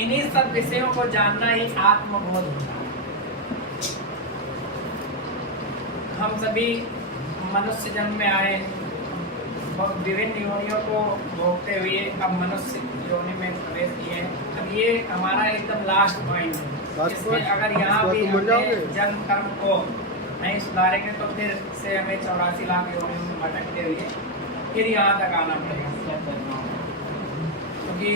इन्हीं सब विषयों को जानना ही आत्मबोध होता है। हम सभी मनुष्य जन्म में आए, बहुत विभिन्न योनियों को भोगते हुए अब मनुष्य योनि में प्रवेश किए। अब ये हमारा एकदम लास्ट पॉइंट है। इसमें अगर यहाँ भी हमने जन्म कर्म को नहीं सुधारेंगे तो फिर से हमें 84 लाख योनियों में भटकते हुए फिर यहाँ तक आना पड़ेगा। क्योंकि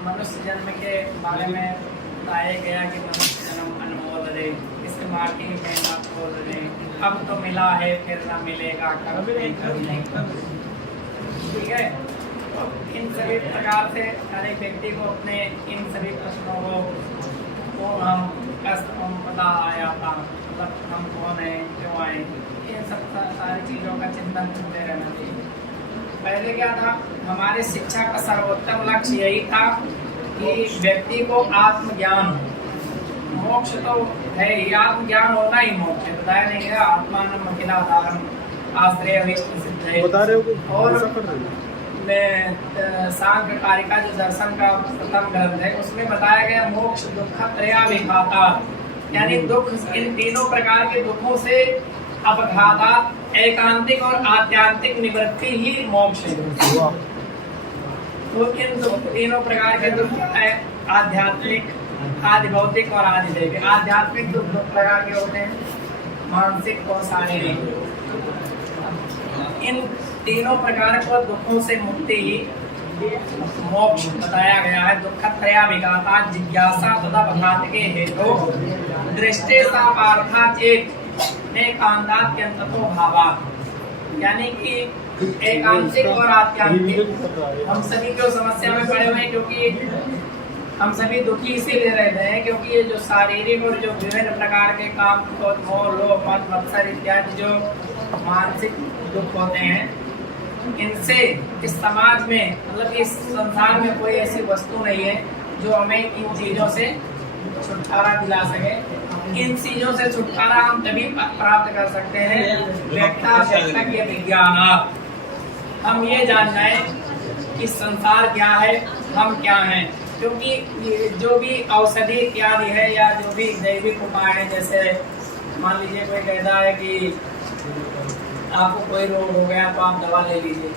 मनुष्य जन्म के बारे में बताया गया कि मनुष्य जन्म अनमोल है, इसके मार्ग की मेहनत बोल रहे, अब तो मिला है फिर ना मिलेगा, कभी नहीं। ठीक है, तो इन सभी प्रकार से हर एक व्यक्ति को अपने इन सभी प्रश्नों को हम पता आया था, मतलब हम कौन है, क्यों आए, इन सब सारी चीज़ों का चिंतन करते रहना चाहिए। पहले क्या था, हमारे शिक्षा का सर्वोत्तम लक्ष्य यही था कि व्यक्ति को आत्मज्ञान, मोक्ष तो है ही, आत्मज्ञान होना ही मोक्ष है। बताया नहीं है, आत्मानम अखिलाधारम आश्रय अभीष्ट सिद्ध है। बता रहे हो और मैं सांख्य कारिका जो दर्शन का प्रथम ग्रंथ है उसमें बताया गया मोक्ष दुख त्रया विघाता, यानी दुख इन तीनों प्रकार के दुखों से अपघाता, एकांतिक और आत्यांतिक निवृत्ति ही मोक्ष है। तो इन तीनों प्रकार के दुख आध्यात्मिक, आदि भौतिक और आदि दैविक। आध्यात्मिक दुख दो प्रकार के होते हैं, मानसिक और शारीरिक। इन तीनों प्रकार को दुखों से मुक्ति ही मोक्ष बताया गया है। दुख त्रया विघाता जिज्ञासा तथा बधात के हेतु दृष्टे सा पार्था चेत एकांतात्यंतो भावा, यानी कि एकांतिक और आत्यांतिक। हम सभी को समस्या में पड़े हुए हैं क्योंकि हम सभी दुखी इसीलिए रहते हैं क्योंकि ये जो शारीरिक और जो विभिन्न प्रकार के काम, मोह, लोभ, मद, मत्सर इत्यादि जो मानसिक दुख होते हैं, इनसे इस समाज में, मतलब इस संसार में कोई ऐसी वस्तु नहीं है जो हमें इन चीजों से छुटकारा दिला सके। इन चीजों से छुटकारा हम तभी प्राप्त कर सकते हैं व्यक्ति विज्ञान। हम ये जान जाए कि संसार क्या है, हम क्या हैं। क्योंकि जो भी औषधि इत्यादि है या जो भी जैविक उपाय है, जैसे मान लीजिए कोई कहता है कि आपको कोई रोग हो गया तो आप दवा ले लीजिए,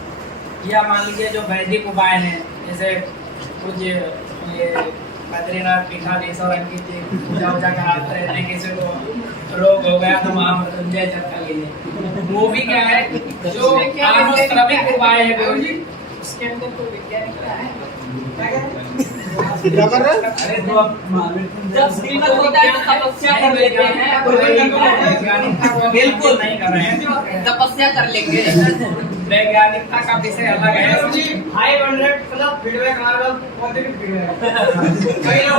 या मान लीजिए जो वैदिक उपाय हैं, जैसे कुछ ये बद्रीनाथ पीठाधीश्वर अंकित जी पूजा वूजा कराते रहते हैं, किसी को रोग हो गया तो महामृत्युंजय जप कर लीजिए। वो भी क्या है, जो आनुश्रमिक उपाय है गुरु जी, उसके अंदर तो वैज्ञानिक क्या है, क्या कर रहे हैं? अरे जब श्रीमत होता है तो तपस्या कर लेते हैं, बिल्कुल नहीं कर रहे हैं, तपस्या कर लेंगे। वैज्ञानिकता का विषय अलग है। 500 प्लस फीडबैक आ रहा है, पॉजिटिव फीडबैक कई लोग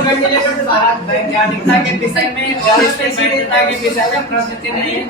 वैज्ञानिकता के विषय में और वैज्ञानिकता के विषय में प्रवृत्ति नहीं है।